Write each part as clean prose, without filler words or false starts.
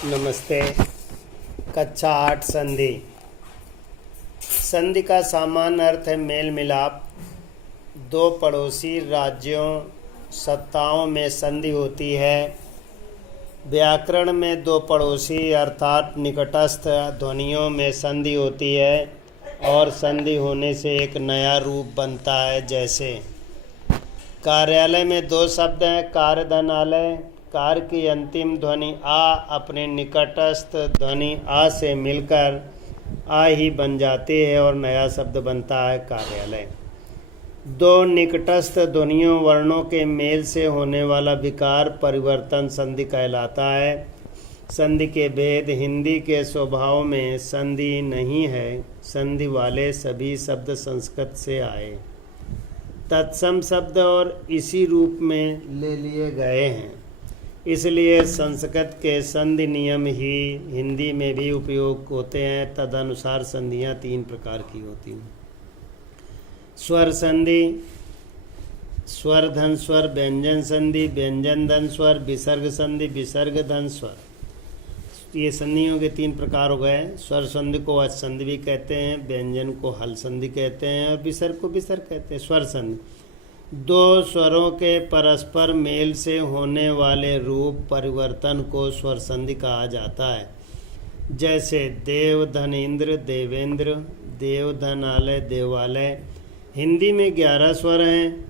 नमस्ते। कक्षा 8 संधि। संधि का सामान्य अर्थ है मेल मिलाप। दो पड़ोसी राज्यों सत्ताओं में संधि होती है। व्याकरण में दो पड़ोसी अर्थात निकटस्थ ध्वनियों में संधि होती है और संधि होने से एक नया रूप बनता है। जैसे कार्यालय में दो शब्द हैं, कार्यधनालय। कार की अंतिम ध्वनि आ अपने निकटस्थ ध्वनि आ से मिलकर आ ही बन जाती है और नया शब्द बनता है कार्यालय। दो निकटस्थ ध्वनियों वर्णों के मेल से होने वाला विकार परिवर्तन संधि कहलाता है। संधि के भेद। हिंदी के स्वभाव में संधि नहीं है। संधि वाले सभी शब्द संस्कृत से आए, तत्सम शब्द और इसी रूप में ले लिए गए हैं, इसलिए संस्कृत के संधि नियम ही हिंदी में भी उपयोग होते हैं। तदनुसार संधियां तीन प्रकार की होती हैं। स्वर संधि, स्वर धन स्वर, व्यंजन संधि, व्यंजन धन स्वर, विसर्ग संधि, विसर्ग धन स्वर। ये संधियों के तीन प्रकार हो गए। स्वर संधि को अच संधि भी कहते हैं, व्यंजन को हल संधि कहते हैं और विसर्ग को विसर्ग कहते हैं। स्वर संधि दो स्वरों के परस्पर मेल से होने वाले रूप परिवर्तन को स्वर संधि कहा जाता है। जैसे देव धन इंद्र, देवेंद्र, देव धन आलय, देवालय। हिंदी में 11 स्वर हैं।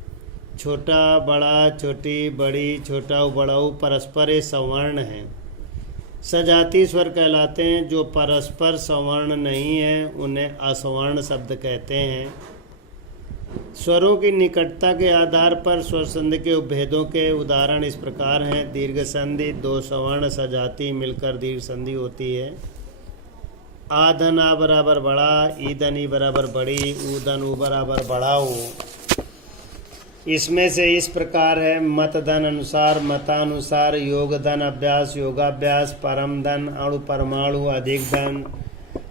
छोटा बड़ा, छोटी बड़ी, छोटा बड़ाऊ परस्पर ये सवर्ण हैं। सजाती स्वर कहलाते हैं। जो परस्पर सवर्ण नहीं है उन्हें असवर्ण शब्द कहते हैं। स्वरों की निकटता के आधार पर स्वर संधि के उपभेदों के उदाहरण इस प्रकार हैं। दीर्घ संधि, दो सवर्ण सजाती मिलकर दीर्घ संधि होती है। आ धन आ बराबर बड़ा, ई धन ई बराबर बड़ी, ऊ धन ऊ बराबर बड़ाऊ। इसमें से इस प्रकार है। मत धन अनुसार, मतानुसार, योग धन अभ्यास, योगाभ्यास, परम धन, अणु परमाणु, अधिक धन,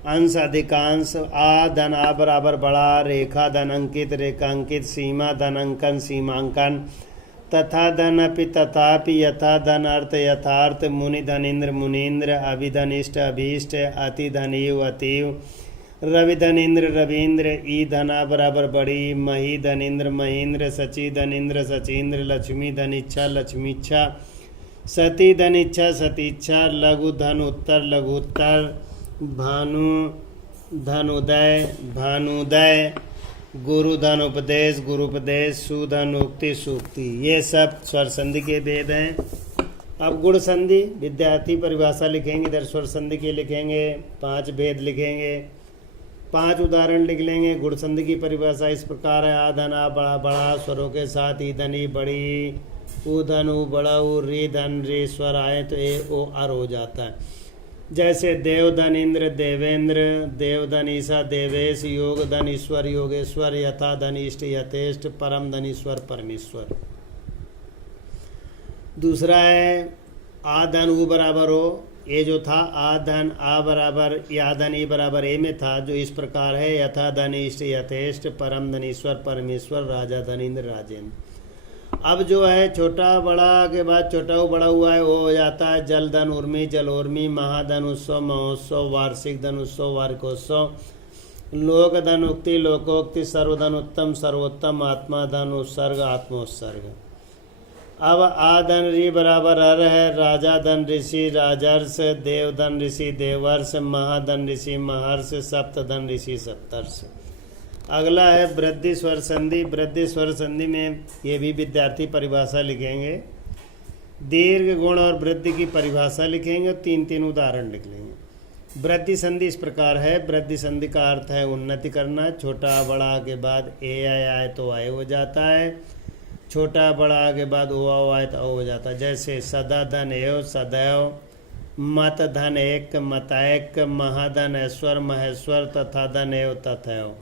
अंश अधिकांश। आ धन आ बराबर बड़ा, रेखा धन अंकित, रेखांकित, सीमा धन अंकन, सीमांकन, तथा धन अपि तथापि, यथा धन अर्थ यथार्थ, मुनि धन इंद्र मुनीन्द्र, अभिधन इष्ट अभीष्ट, अति धन इव अतीव, रवि धन इंद्र रवीन्द्र। ई धना बराबर बड़ी, मही धन इंद्र महेंद्र, सची धन इंद्र सचीन्द्र, लक्ष्मी धन इच्छा लक्ष्मीच्छा, सती धन इच्छा सतीच्छा, लघु धन उत्तर लघुत्तर, भानु धन उदय भानुदय, गुरु धन उपदेश गुरुपदेश, सुधन उक्ति सूक्ति। ये सब स्वर संधि के भेद हैं। अब गुण संधि। विद्यार्थी परिभाषा लिखेंगे, इधर स्वर संधि के लिखेंगे, 5 भेद लिखेंगे, 5 उदाहरण लिख लेंगे। गुण संधि की परिभाषा इस प्रकार है। आ धन आ बड़ा बड़ा स्वरों के साथ, ई धन ई बड़ी, ऊ धन ऊ बड़ा ऊ, री धन री स्वर आए तो ए ओ अर हो जाता है। जैसे देव धन इंद्र देवेंद्र, देव धन ईसा देवेश, योग धन ईश्वर योगेश्वर, यथा धन इष्ट यथेष्ट, परम धन ईश्वर परमेश्वर। दूसरा है आ धन ऊ बराबर हो। ये जो था आ धन आ बराबर या धन ई बराबर ए में था, जो इस प्रकार है। यथा धन इष्ट यथेष्ट, परम धन ईश्वर परमेश्वर, राजा धन इंद्र राजेंद्र। अब जो है छोटा बड़ा के बाद छोटा वो बड़ा हुआ है, वो हो जाता है जल धन उर्मी जलोर्मी, महाधन उत्सव महोत्सव, वार्षिक धन उत्सव वार्षिकोत्सव, लोक धन उक्ति लोकोक्ति, सर्वधन उत्तम सर्वोत्तम, आत्मा धन उत्सर्ग आत्मोत्सर्ग। अब आ धन री बराबर अर है। राजा धन ऋषि राजर्ष, देव धन ऋषि देवर्ष, महाधन ऋषि महर्ष, सप्त धन ऋषि सप्तर्ष। अगला है वृद्धि स्वर संधि। वृद्धि स्वर संधि में ये भी विद्यार्थी परिभाषा लिखेंगे। दीर्घ गुण और वृद्धि की परिभाषा लिखेंगे और 3 उदाहरण लिख लेंगे। वृद्धि संधि इस प्रकार है। वृद्धि संधि का अर्थ है उन्नति करना। छोटा बड़ा के बाद ए आए तो आए हो जाता है। छोटा बड़ा के बाद ओ आए तो हो जाता है। जैसे सदा धन एव सदैव, मत धन एक मतैक, महाधन ऐश्वर महेश्वर, तथा धन एव तथैव।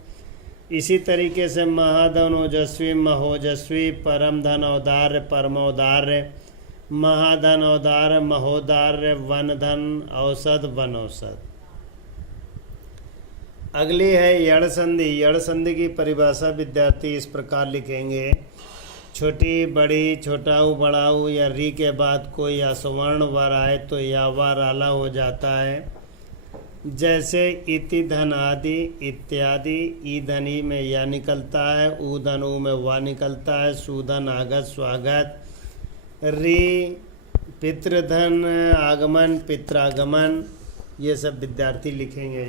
इसी तरीके से महाधन ओजस्वी महोजस्वी, परम धन औदार्य परमौदार्य, महाधन औदार्य महोदार्य, वन धन औषध वन औषध। अगली है यड़ संधि। यड़ संधि की परिभाषा विद्यार्थी इस प्रकार लिखेंगे। छोटी बड़ी छोटाऊ बड़ाऊ या री के बाद कोई असवर्ण वर आए तो या वर आला हो जाता है। जैसे इति धन आदि इत्यादि। ई धनी में या निकलता है, ऊ धनु में वा निकलता है। सुधन आगत स्वागत। री पितृधन आगमन पित्रागमन। ये सब विद्यार्थी लिखेंगे।